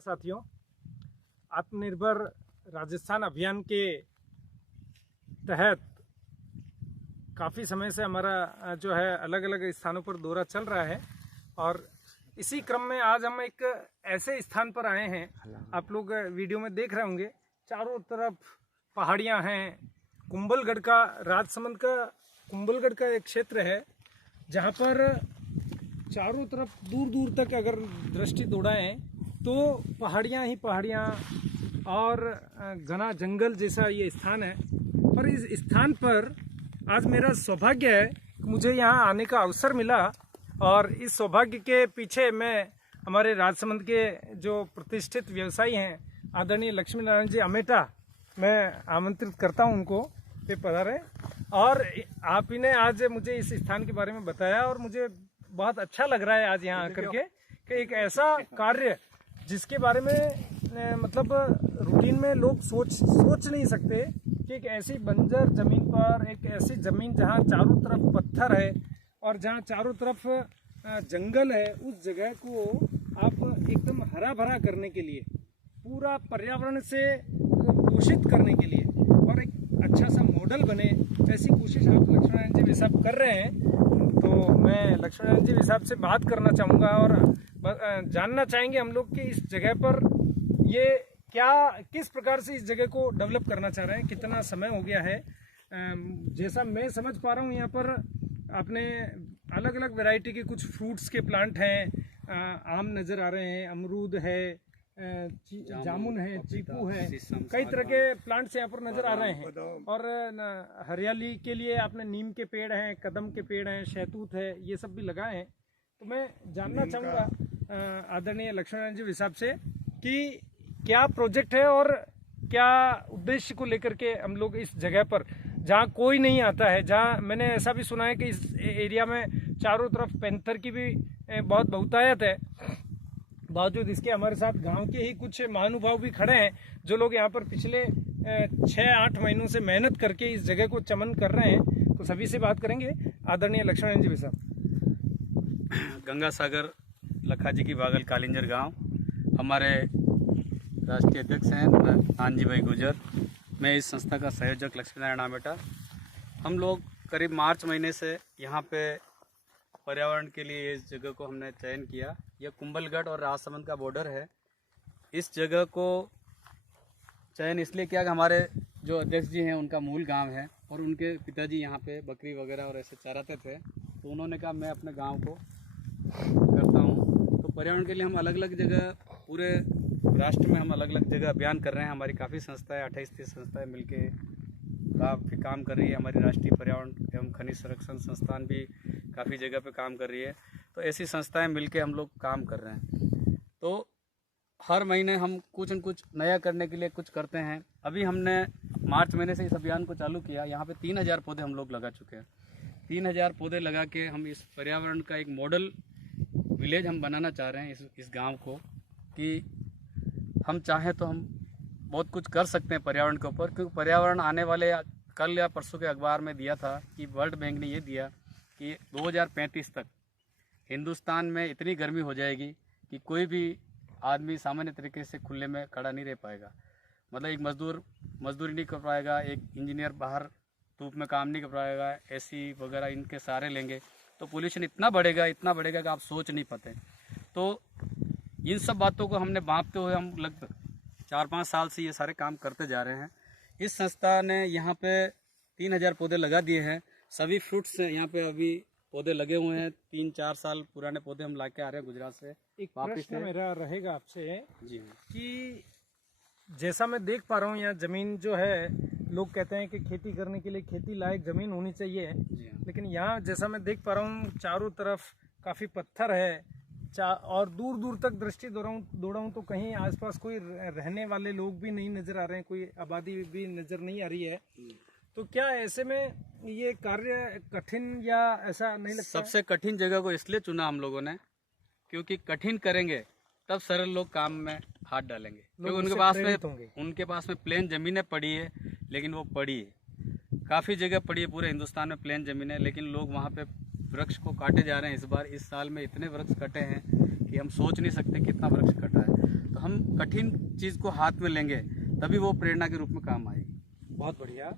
साथियों, आत्मनिर्भर राजस्थान अभियान के तहत काफ़ी समय से हमारा जो है अलग अलग स्थानों पर दौरा चल रहा है और इसी क्रम में आज हम एक ऐसे स्थान पर आए हैं। आप लोग वीडियो में देख रहे होंगे, चारों तरफ पहाड़ियां हैं। कुंभलगढ़ का, राजसमंद का कुंभलगढ़ का एक क्षेत्र है जहां पर चारों तरफ दूर दूर तक अगर दृष्टि दौड़ाएं तो पहाड़ियां ही पहाड़ियां और घना जंगल जैसा ये स्थान है। और इस स्थान पर आज मेरा सौभाग्य है कि मुझे यहाँ आने का अवसर मिला और इस सौभाग्य के पीछे मैं हमारे राजसमंद के जो प्रतिष्ठित व्यवसायी हैं आदरणीय लक्ष्मी नारायण जी अमेटा, मैं आमंत्रित करता हूँ उनको पे पधारे। और आप ही ने आज मुझे इस स्थान के बारे में बताया और मुझे बहुत अच्छा लग रहा है आज यहाँ आकर के कि एक ऐसा कार्य जिसके बारे में मतलब रूटीन में लोग सोच नहीं सकते कि एक ऐसी बंजर जमीन पर, एक ऐसी जमीन जहाँ चारों तरफ पत्थर है और जहाँ चारों तरफ जंगल है, उस जगह को आप एकदम हरा भरा करने के लिए, पूरा पर्यावरण से पोषित करने के लिए और एक अच्छा सा मॉडल बने, ऐसी कोशिश आप लक्ष्मी नारायण जी साहब कर रहे हैं। तो मैं लक्ष्मी नारायण जी साहब से बात करना चाहूँगा और जानना चाहेंगे हम लोग कि इस जगह पर ये किस प्रकार से इस जगह को डेवलप करना चाह रहे हैं, कितना समय हो गया है। जैसा मैं समझ पा रहा हूँ यहाँ पर आपने अलग अलग वैरायटी के कुछ फ्रूट्स के प्लांट हैं, आम नज़र आ रहे हैं, अमरूद है, जामुन है, चीकू है, कई तरह के प्लांट्स यहाँ पर नज़र आ रहे हैं। और हरियाली के लिए आपने नीम के पेड़ हैं, कदम के पेड़ हैं, शहतूत है, ये सब भी लगाए हैं। तो मैं जानना चाहूँगा आदरणीय लक्ष्मी नारायण जी साहब से कि क्या प्रोजेक्ट है और क्या उद्देश्य को लेकर के हम लोग इस जगह पर, जहाँ कोई नहीं आता है, जहाँ मैंने ऐसा भी सुना है कि इस एरिया में चारों तरफ पैंथर की भी बहुत बहुतायत है, बावजूद इसके हमारे साथ गांव के ही कुछ महानुभाव भी खड़े हैं जो लोग यहाँ पर पिछले 6-8 महीनों से मेहनत करके इस जगह को चमन कर रहे हैं। तो सभी से बात करेंगे आदरणीय लक्ष्मी नारायण जी साहब। गंगा सागर लखाजी की बागल कालिंजर गांव, हमारे राष्ट्रीय अध्यक्ष हैं आनजी भाई गुजर, मैं इस संस्था का संयोजक लक्ष्मी नारायण अमेटा। हम लोग करीब मार्च महीने से यहाँ पे पर्यावरण के लिए इस जगह को हमने चयन किया। यह कुंभलगढ़ और राजसमंद का बॉर्डर है। इस जगह को चयन इसलिए किया कि हमारे जो अध्यक्ष जी हैं उनका मूल गांव है और उनके पिताजी यहाँ पे बकरी वगैरह और ऐसे चराते थे, तो उन्होंने कहा मैं अपने गांव को करता हूँ। तो पर्यावरण के लिए हम अलग अलग जगह, पूरे राष्ट्र में हम अलग अलग जगह अभियान कर रहे हैं। हमारी काफ़ी संस्थाएं, 28-30 संस्थाएं मिलके काफ़ी काम कर रही है। हमारी राष्ट्रीय पर्यावरण एवं खनिज संरक्षण संस्थान भी काफ़ी जगह पे काम कर रही है। तो ऐसी संस्थाएं मिलके हम लोग काम कर रहे हैं। तो हर महीने हम कुछ न कुछ नया करने के लिए कुछ करते हैं। अभी हमने मार्च महीने से इस अभियान को चालू किया। यहाँ पे 3000 पौधे हम लोग लगा चुके हैं। 3000 पौधे लगा के हम इस पर्यावरण का एक मॉडल विलेज हम बनाना चाह रहे हैं इस गाँव को, कि हम चाहें तो हम बहुत कुछ कर सकते हैं पर्यावरण के ऊपर। क्योंकि पर्यावरण आने वाले, कल या परसों के अखबार में दिया था कि वर्ल्ड बैंक ने ये दिया कि 2035 तक हिंदुस्तान में इतनी गर्मी हो जाएगी कि कोई भी आदमी सामान्य तरीके से खुले में खड़ा नहीं रह पाएगा। मतलब एक मजदूरी नहीं कर पाएगा, एक इंजीनियर बाहर धूप में काम नहीं कर पाएगा, एसी वगैरह इनके सहारे लेंगे तो पोल्यूशन इतना बढ़ेगा कि आप सोच नहीं पाते। तो इन सब बातों को हमने भांपते हुए हम लगभग 4-5 साल से ये सारे काम करते जा रहे हैं। इस संस्था ने यहाँ पे 3000 पौधे लगा दिए हैं। सभी फ्रूट्स यहाँ पे अभी पौधे लगे हुए हैं। 3-4 साल पुराने पौधे हम लाके आ रहे हैं गुजरात से। एक प्रश्न मेरा रहेगा आपसे जी कि जैसा मैं देख पा रहा हूँ यहाँ जमीन जो है, लोग कहते हैं कि खेती करने के लिए खेती लायक जमीन होनी चाहिए, लेकिन यहाँ जैसा मैं देख पा रहा हूँ चारों तरफ काफ़ी पत्थर है और दूर दूर तक दृष्टि दौड़ा हूँ तो कहीं आसपास कोई रहने वाले लोग भी नहीं नज़र आ रहे हैं, कोई आबादी भी नज़र नहीं आ रही है। तो क्या ऐसे में ये कार्य कठिन या ऐसा नहीं लगता? सबसे कठिन जगह को इसलिए चुना हम लोगों ने क्योंकि कठिन करेंगे तब सरल लोग काम में हाथ डालेंगे। क्योंकि उनके पास में प्लेन ज़मीनें पड़ी है, लेकिन वो पड़ी है, काफ़ी जगह पड़ी है, पूरे हिंदुस्तान में प्लेन ज़मीन है, लेकिन लोग वहाँ पे वृक्ष को काटे जा रहे हैं। इस साल में इतने वृक्ष कटे हैं कि हम सोच नहीं सकते कितना वृक्ष कटा है। तो हम कठिन चीज़ को हाथ में लेंगे तभी वो प्रेरणा के रूप में काम आएगी। बहुत बढ़िया।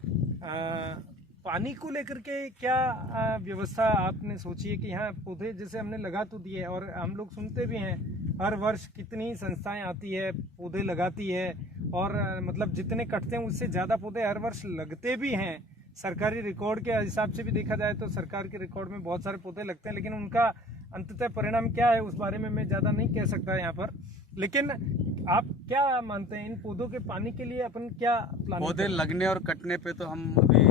पानी को लेकर के क्या व्यवस्था आपने सोची है कि यहाँ पौधे जैसे हमने लगा तो दिए, और हम लोग सुनते भी हैं हर वर्ष कितनी संस्थाएं आती है पौधे लगाती है, और मतलब जितने कटते हैं उससे ज़्यादा पौधे हर वर्ष लगते भी हैं। सरकारी रिकॉर्ड के हिसाब से भी देखा जाए तो सरकार के रिकॉर्ड में बहुत सारे पौधे लगते हैं, लेकिन उनका अंततः परिणाम क्या है उस बारे में मैं ज़्यादा नहीं कह सकता यहाँ पर। लेकिन आप क्या मानते हैं इन पौधों के पानी के लिए अपन क्या प्लान? पौधे लगने और कटने पे तो हमने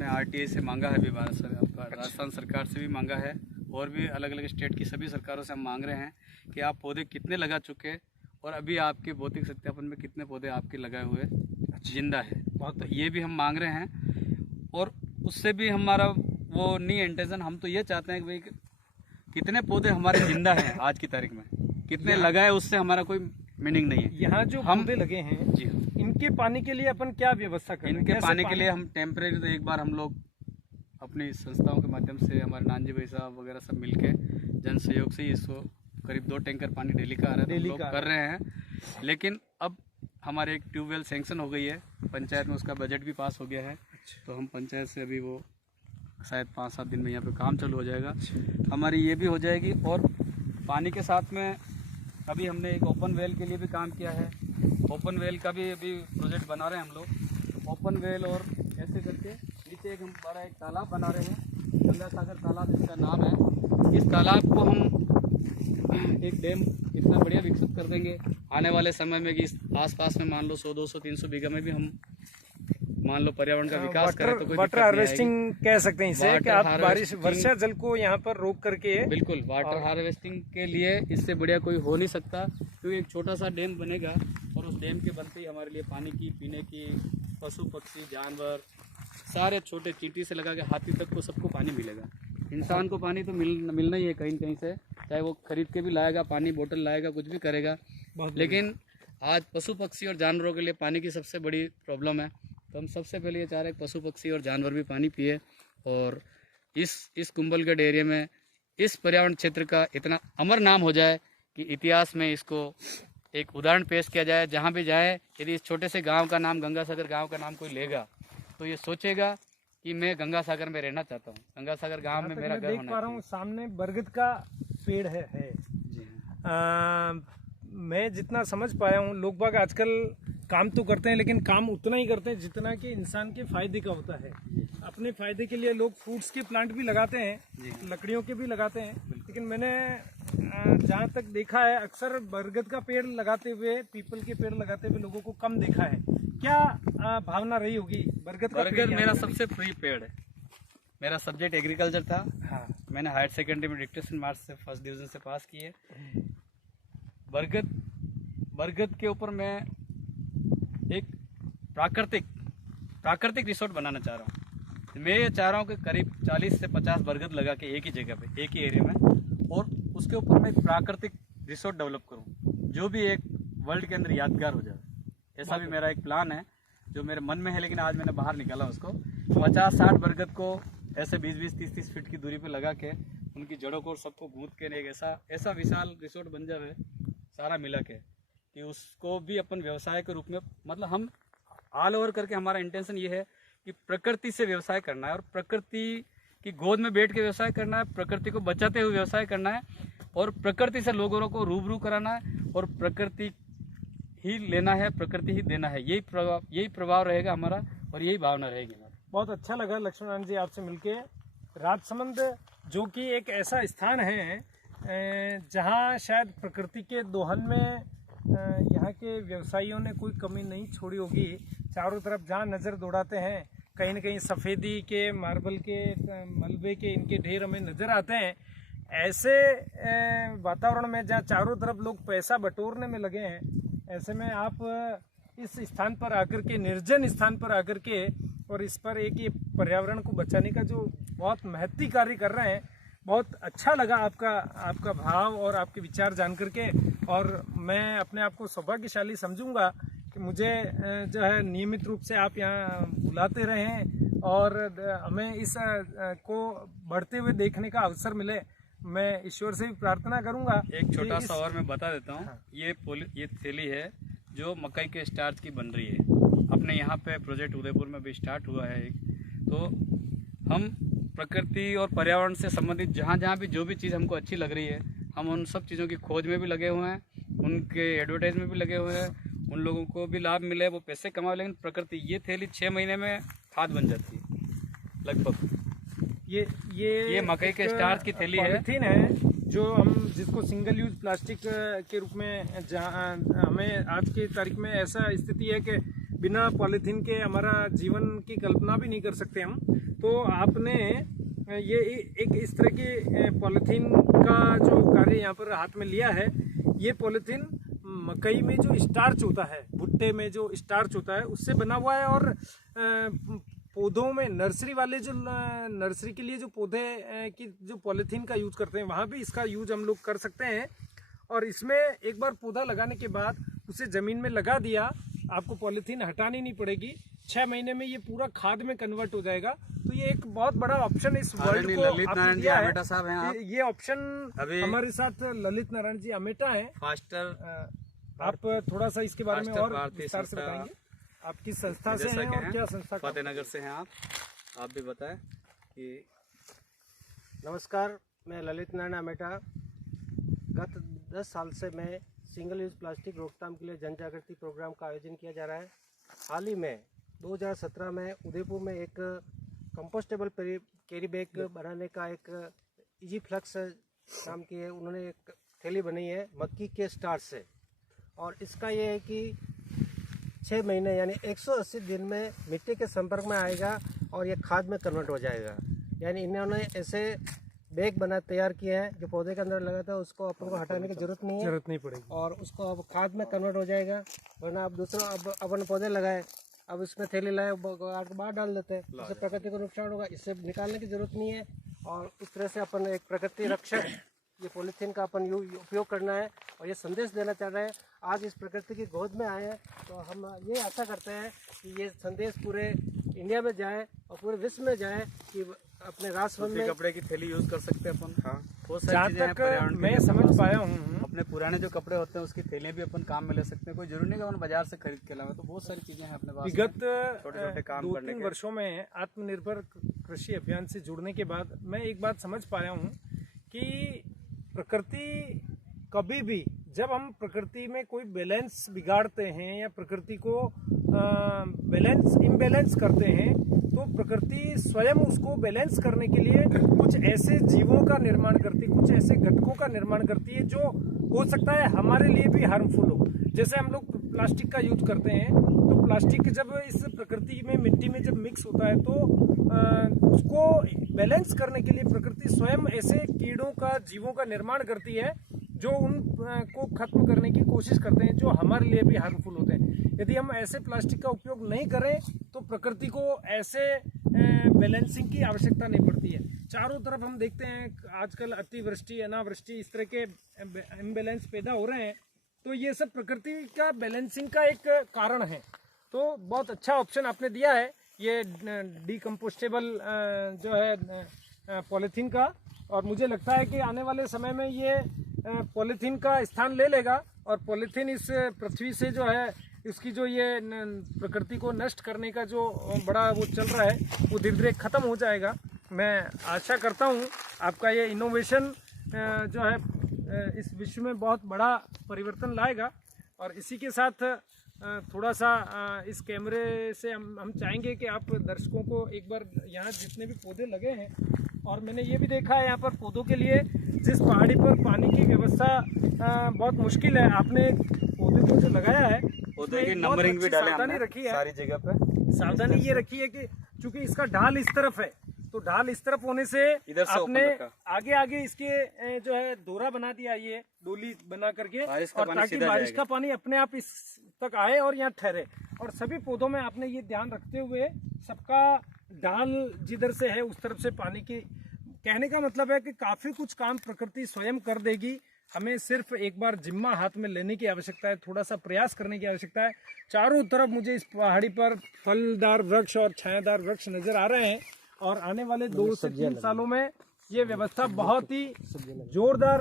RTA से मांगा है, भी राजस्थान सरकार से भी मांगा है, और भी अलग अलग स्टेट की सभी सरकारों से हम मांग रहे हैं कि आप पौधे कितने लगा चुके और अभी आपके भौतिक सत्यापन में कितने पौधे आपके लगाए हुए जिंदा है। तो ये भी हम मांग रहे हैं, और उससे भी हमारा वो नहीं इंटेंशन, हम तो ये चाहते हैं कि भाई कितने पौधे हमारे जिंदा हैं आज की तारीख में, कितने लगाए उससे हमारा कोई मीनिंग नहीं है। यहाँ जो पौधे लगे हैं जी हाँ, इनके पानी के लिए अपन क्या व्यवस्था करें? इनके पानी के लिए हम टेम्परेरी तो एक बार हम लोग अपनी संस्थाओं के माध्यम से, हमारे नानजी भाई साहब वगैरह सब मिलके जन सहयोग से इसको करीब 2 टैंकर पानी डेली का आ रहा है, हम लोग कर रहे हैं। लेकिन अब हमारे एक ट्यूबवेल सैंक्शन हो गई है पंचायत में, उसका बजट भी पास हो गया है, तो हम पंचायत से अभी वो शायद 5-7 दिन में यहाँ पे काम चालू हो जाएगा, हमारी ये भी हो जाएगी। और पानी के साथ में अभी हमने एक ओपन वेल के लिए भी काम किया है, ओपन वेल का भी अभी प्रोजेक्ट बना रहे हैं हम लोग। ओपन वेल और ऐसे करके नीचे एक हम बड़ा एक तालाब बना रहे हैं, गंगा सागर तालाब जिसका नाम है। इस तालाब को हम एक डैम इतना बढ़िया विकसित कर देंगे आने वाले समय में कि इस आसपास में मान लो 100-200-300 बीघा में भी हम मान लो पर्यावरण का विकास करें तो कोई वाटर हार्वेस्टिंग कह सकते हैं इसे, कि आप बारिश वर्षा जल को यहाँ पर रोक करके। बिल्कुल, वाटर हार्वेस्टिंग के लिए इससे बढ़िया कोई हो नहीं सकता, क्योंकि एक छोटा सा डैम बनेगा और उस डैम के बनते ही हमारे लिए पानी की, पीने की, पशु पक्षी जानवर सारे छोटे चींटी से लगा के हाथी तक को सबको पानी मिलेगा। इंसान को पानी तो मिलना ही है कहीं कहीं से, चाहे वो खरीद के भी लाएगा, पानी बोतल लाएगा, कुछ भी करेगा, लेकिन आज पशु पक्षी और जानवरों के लिए पानी की सबसे बड़ी प्रॉब्लम है। तो हम सबसे पहले ये चाह रहे हैं पशु पक्षी और जानवर भी पानी पिए, और इस कुंभलगढ़ एरिया में इस पर्यावरण क्षेत्र का इतना अमर नाम हो जाए कि इतिहास में इसको एक उदाहरण पेश किया जाए। जहाँ भी जाए, यदि इस छोटे से गांव का नाम, गंगा सागर गांव का नाम कोई लेगा तो ये सोचेगा कि मैं गंगा सागर में रहना चाहता हूँ, गंगा सागर गांव में मेरा घर होना चाहिए। देख पा रहा हूँ सामने बरगद का पेड़ है। जी मैं जितना समझ पाया हूँ, लोग बाग आजकल काम तो करते हैं, लेकिन काम उतना ही करते हैं जितना कि इंसान के फायदे का होता है। अपने फायदे के लिए लोग फ्रूट्स के प्लांट भी लगाते हैं, लकड़ियों के भी लगाते हैं, लेकिन मैंने जहाँ तक देखा है अक्सर बरगद का पेड़ लगाते हुए, पीपल के पेड़ लगाते हुए लोगों को कम देखा है। क्या भावना रही होगी? बरगद मेरा सबसे प्रिय पेड़ है। मेरा सब्जेक्ट एग्रीकल्चर था। हाँ। मैंने हायर सेकेंडरी में डिक्टेशन मार्क्स से 1st डिवीजन से पास किए। बरगद के ऊपर मैं एक प्राकृतिक रिसोर्ट बनाना चाह रहा हूँ। मैं ये चाह रहा हूँ कि करीब 40 से 50 बरगद लगा के एक ही जगह पे, एक ही एरिया में, और उसके ऊपर मैं एक प्राकृतिक रिसोर्ट डेवलप करूँ जो भी एक वर्ल्ड के अंदर यादगार हो जाए। ऐसा भी मेरा एक प्लान है जो मेरे मन में है, लेकिन आज मैंने बाहर निकाला उसको। 50-60 बरगद को ऐसे 20-20, 30-30 फीट की दूरी पे लगा के उनकी जड़ों को सबको गूंथ के एक ऐसा विशाल रिसोर्ट बन जाए सारा मिला के, कि उसको भी अपन व्यवसाय के रूप में, मतलब हम ऑल ओवर करके हमारा इंटेंशन ये है कि प्रकृति से व्यवसाय करना है, और प्रकृति की गोद में बैठ के व्यवसाय करना है, प्रकृति को बचाते हुए व्यवसाय करना है, और प्रकृति से लोगों को रूबरू कराना है, और प्रकृति ही लेना है, प्रकृति ही देना है। यही प्रभाव रहेगा हमारा, और यही भावना रहेगी हमारी। बहुत अच्छा लगा लक्ष्मण जी आपसे मिलके। राजसमंद जो कि एक ऐसा स्थान है जहां शायद प्रकृति के दोहन में यहाँ के व्यवसायियों ने कोई कमी नहीं छोड़ी होगी। चारों तरफ जहाँ नज़र दौड़ाते हैं, कहीं न कहीं सफ़ेदी के, मार्बल के, मलबे के इनके ढेर हमें नज़र आते हैं। ऐसे वातावरण में जहाँ चारों तरफ लोग पैसा बटोरने में लगे हैं, ऐसे में आप इस स्थान पर आकर के, निर्जन स्थान पर आकर के, और इस पर एक ये पर्यावरण को बचाने का जो बहुत महती कार्य कर रहे हैं, बहुत अच्छा लगा आपका भाव और आपके विचार जान करके। और मैं अपने आप को सौभाग्यशाली समझूंगा कि मुझे जो है नियमित रूप से आप यहाँ बुलाते रहें और हमें इस को बढ़ते हुए देखने का अवसर मिले। मैं ईश्वर से भी प्रार्थना करूंगा। एक छोटा कि सा और मैं बता देता हूँ। हाँ। ये थैली है जो मकई के स्टार्च की बन रही है। अपने यहाँ पे प्रोजेक्ट उदयपुर में भी स्टार्ट हुआ है एक। तो हम प्रकृति और पर्यावरण से संबंधित जहाँ जहाँ भी जो भी चीज़ हमको अच्छी लग रही है, हम उन सब चीज़ों की खोज में भी लगे हुए हैं, उनके एडवर्टाइज में भी लगे हुए हैं। उन लोगों को भी लाभ मिले, वो पैसे कमाए, लेकिन प्रकृति ये थैली 6 महीने में खाद बन जाती है लगभग। ये मकई के स्टार्च की थैली है। पॉलीथीन है जो हम जिसको सिंगल यूज प्लास्टिक के रूप में, जहाँ हमें आज की तारीख में ऐसा स्थिति है कि बिना पॉलीथीन के हमारा जीवन की कल्पना भी नहीं कर सकते हम। तो आपने ये एक इस तरह की पॉलीथीन का जो कार्य यहाँ पर हाथ में लिया है। ये पॉलीथीन मकई में जो स्टार्च होता है, भुट्टे में जो स्टार्च होता है, उससे बना हुआ है। और पौधों में नर्सरी वाले जो नर्सरी के लिए जो पौधे की जो पॉलीथीन का यूज करते हैं, वहाँ भी इसका यूज हम लोग कर सकते हैं। और इसमें एक बार पौधा लगाने के बाद उसे ज़मीन में लगा दिया, आपको पॉलीथीन हटानी नहीं पड़ेगी। 6 महीने में ये पूरा खाद में कन्वर्ट हो जाएगा। तो ये एक बहुत बड़ा ऑप्शन इस वर्ल्ड को आपने दिया है। अमेटा साहब हैं आप। ये ऑप्शन हमारे साथ ललित नारायण जी अमेटा हैं। फास्टर आप थोड़ा सा इसके बारे में और भारतीय विस्तार से संस्था, बताएंगे। आप किस संस्था से हैं और क्या संस्था? फतेहनगर से हैं आप भी बताएं कि। नमस्कार, मैं ललित नारायण अमेटा। गत 10 साल से मैं सिंगल यूज प्लास्टिक रोकथाम के लिए जन जागृति प्रोग्राम का आयोजन किया जा रहा है। हाल ही में 2017 में उदयपुर में एक कंपोस्टेबल कैरी बैग बनाने का एक इजी फ्लक्स नाम की है, उन्होंने एक थैली बनाई है मक्की के स्टार्च से। और इसका ये है कि 6 महीने यानी 180 दिन में मिट्टी के संपर्क में आएगा और ये खाद में कन्वर्ट हो जाएगा। यानी इन्होंने ऐसे बैग तैयार किए हैं जो पौधे के अंदर लगा था, उसको अपन को हटाने की जरूरत नहीं पड़ेगी और उसको अब खाद में कन्वर्ट हो जाएगा। वरना आप दूसरा अब अपन पौधे लगाए, अब इसमें थैली लाए बाहर डाल देते हैं, इससे प्रकृति को नुकसान होगा। इससे निकालने की जरूरत नहीं है। और इस तरह से अपन एक प्रकृति रक्षक ये पॉलीथीन का अपन उपयोग करना है और ये संदेश देना चाह रहे हैं। आज इस प्रकृति की गोद में आए हैं तो हम ये आशा करते हैं कि ये संदेश पूरे इंडिया में जाए और पूरे विश्व में जाए कि अपने राष्ट्रवन में कपड़े की थैली यूज कर सकते हैं अपन। हाँ, जहाँ तक मैं समझ पाया हूँ, अपने पुराने जो कपड़े होते हैं उसकी थैलियाँ भी अपन काम में ले सकते हैं। कोई जरूरी नहीं कि अपन बाजार से खरीद के लाएं। तो बहुत सारी चीजें हैं अपने पास। विगत छोटे काम 2-3 वर्षों में आत्मनिर्भर कृषि अभियान से जुड़ने के बाद मैं एक बात समझ पाया हूँ कि प्रकृति कभी भी, जब हम प्रकृति में कोई बैलेंस बिगाड़ते हैं या प्रकृति को इम्बैलेंस करते हैं, तो प्रकृति स्वयं उसको बैलेंस करने के लिए कुछ ऐसे जीवों का निर्माण करती है, कुछ ऐसे घटकों का निर्माण करती है जो हो सकता है हमारे लिए भी हार्मफुल हो। जैसे हम लोग प्लास्टिक का यूज करते हैं, तो प्लास्टिक जब इस प्रकृति में, मिट्टी में जब मिक्स होता है तो उसको बैलेंस करने के लिए प्रकृति स्वयं ऐसे कीड़ों का, जीवों का निर्माण करती है जो उनको खत्म करने की कोशिश करते हैं, जो हमारे लिए भी हार्मफुल होते हैं। यदि हम ऐसे प्लास्टिक का उपयोग नहीं करें तो प्रकृति को ऐसे बैलेंसिंग की आवश्यकता नहीं पड़ती है। चारों तरफ हम देखते हैं आजकल अतिवृष्टि, अनावृष्टि, इस तरह के इम्बैलेंस पैदा हो रहे हैं। तो ये सब प्रकृति का बैलेंसिंग का एक कारण है। तो बहुत अच्छा ऑप्शन आपने दिया है ये डीकम्पोस्टेबल जो है पॉलीथीन का। और मुझे लगता है कि आने वाले समय में ये पॉलीथीन का स्थान ले लेगा और पॉलीथीन इस पृथ्वी से जो है, इसकी जो ये प्रकृति को नष्ट करने का जो बड़ा वो चल रहा है, वो धीरे धीरे ख़त्म हो जाएगा। मैं आशा करता हूँ आपका ये इनोवेशन जो है इस विश्व में बहुत बड़ा परिवर्तन लाएगा। और इसी के साथ थोड़ा सा इस कैमरे से हम चाहेंगे कि आप दर्शकों को एक बार यहाँ जितने भी पौधे लगे हैं, और मैंने ये भी देखा है यहाँ पर पौधों के लिए जिस पहाड़ी पर पानी की व्यवस्था बहुत मुश्किल है, आपने पौधे को जो लगाया है पौधे की नंबरिंग भी डाले सावधानी रखी है, सारी जगह पे सावधानी ये रखी है कि चूंकि इसका ढाल इस तरफ है, तो ढाल इस तरफ होने से आपने आगे आगे इसके जो है दोरा बना दिया, ये डोली बना करके, और ताकि बारिश का पानी अपने आप इस तक आए और यहाँ ठहरे। और सभी पौधों में आपने ये ध्यान रखते हुए सबका ढाल जिधर से है उस तरफ से पानी की, कहने का मतलब है कि काफी कुछ काम प्रकृति स्वयं कर देगी। हमें सिर्फ एक बार जिम्मा हाथ में लेने की आवश्यकता है, थोड़ा सा प्रयास करने की आवश्यकता है। चारों तरफ मुझे इस पहाड़ी पर फलदार वृक्ष और छायादार वृक्ष नजर आ रहे हैं और आने वाले 2 से 3 सालों में ये व्यवस्था बहुत ही जोरदार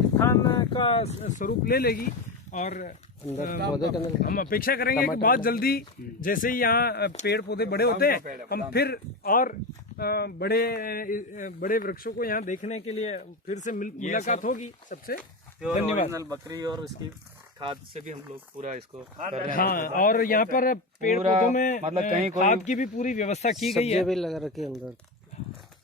स्थान का स्वरूप ले लेगी और हम अपेक्षा करेंगे कि बहुत जल्दी जैसे ही यहाँ पेड़ पौधे बड़े होते हैं हम फिर और बड़े बड़े वृक्षों को यहाँ देखने के लिए फिर से मुलाकात होगी। सबसे धन्यवाद। बकरी और इसकी खाद से भी हम लोग पूरा इसको कर रहे हैं। हाँ, और यहाँ पर पेड़ पौधों में मतलब कहीं कोई खाद की भी पूरी व्यवस्था की गई है। भी लगा रखे अंदर,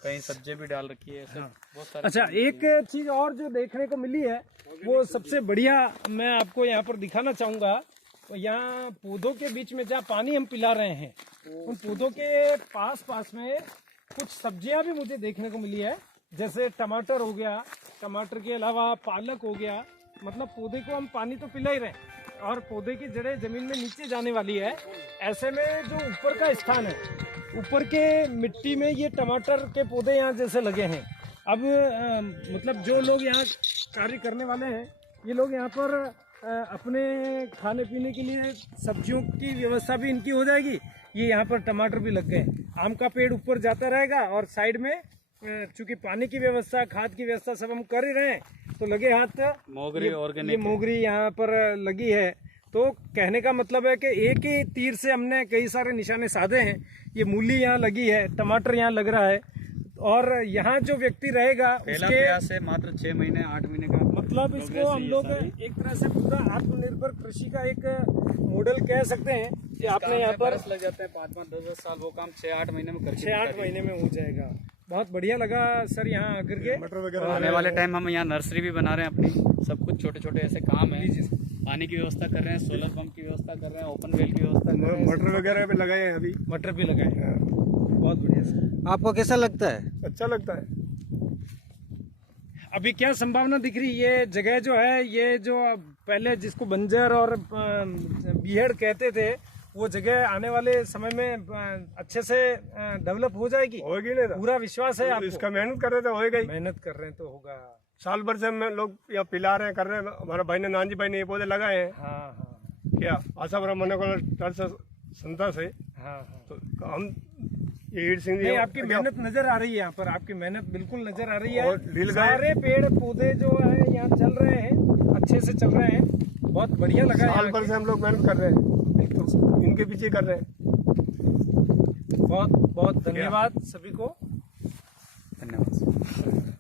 कहीं सब्जी भी डाल रखी है, ऐसे बहुत सारे। अच्छा, एक चीज और जो देखने को मिली है वो सबसे बढ़िया मैं आपको यहाँ पर दिखाना चाहूंगा। यहाँ पौधों के बीच में जहाँ पानी हम पिला रहे हैं उन पौधों के पास में कुछ सब्जियां भी मुझे देखने को मिली है, जैसे टमाटर हो गया, टमाटर के अलावा पालक हो गया। मतलब पौधे को हम पानी तो पिला ही रहे हैं और पौधे की जड़ें जमीन में नीचे जाने वाली है। ऐसे में जो ऊपर का स्थान है, ऊपर के मिट्टी में ये टमाटर के पौधे यहाँ जैसे लगे हैं। अब मतलब जो लोग यहाँ कार्य करने वाले हैं, ये लोग यहाँ पर अपने खाने पीने के लिए सब्जियों की व्यवस्था भी इनकी हो जाएगी। ये यहाँ पर टमाटर भी लग गए, आम का पेड़ ऊपर जाता रहेगा और साइड में चूंकि पानी की व्यवस्था, खाद की व्यवस्था सब हम कर ही रहे हैं, तो लगे हाथ मोगरी ऑर्गेनिक, ये मोगरी यहाँ पर लगी है। तो कहने का मतलब है कि एक ही तीर से हमने कई सारे निशाने साधे हैं। ये मूली यहाँ लगी है, टमाटर यहाँ लग रहा है और यहाँ जो व्यक्ति रहेगा पहला उसके प्रयास है मात्र 6 महीने 8 महीने का मतलब इसको हम लोग एक तरह से पूरा आत्मनिर्भर कृषि का एक मॉडल कह सकते हैं कि आपने यहाँ पर लग जाते हैं 5-5 10-10 साल, वो काम 6-8 महीने में करके 6-8 महीने में हो जाएगा। बहुत बढ़िया लगा सर यहाँ आकर के। आने वाले टाइम हम यहाँ नर्सरी भी बना रहे हैं अपनी, सब कुछ छोटे छोटे ऐसे काम है। पानी की व्यवस्था कर रहे हैं, सोलर पंप की व्यवस्था कर रहे हैं, ओपन वेल की व्यवस्था कर रहे हैं, मटर वगैरह भी लगाए हैं, अभी मटर भी लगाए हैं। बहुत बढ़िया सर। आपको कैसा लगता है? अच्छा लगता है। अभी क्या संभावना दिख रही है? ये जगह जो है, ये जो पहले जिसको बंजर और बीहड़ कहते थे, वो जगह आने वाले समय में अच्छे से डेवलप हो जाएगी। होगी नहीं, पूरा विश्वास है आपको? इसका मेहनत कर रहे थे, होएगा ही। मेहनत कर रहे हैं तो होगा। साल भर से हम लोग यहाँ पिला रहे हैं, कर रहे हैं। हमारा भाई ने, नानजी भाई ने ये पौधे लगाए हैं। हाँ हाँ क्या आशा बड़ा मन को संता से हाँ हाँ। तो हम ये हीर सिंह जी, नहीं, आपकी मेहनत नजर आ रही है यहाँ पर, आपकी मेहनत बिल्कुल नजर आ रही है। और ढील गए। सारे पेड़ पौधे जो है यहाँ चल रहे हैं, अच्छे से चल रहे हैं। बहुत बढ़िया लगा। साल भर से हम लोग मेहनत कर रहे हैं, तो इनके पीछे कर रहे हैं। बहुत बहुत धन्यवाद सभी को। धन्यवाद।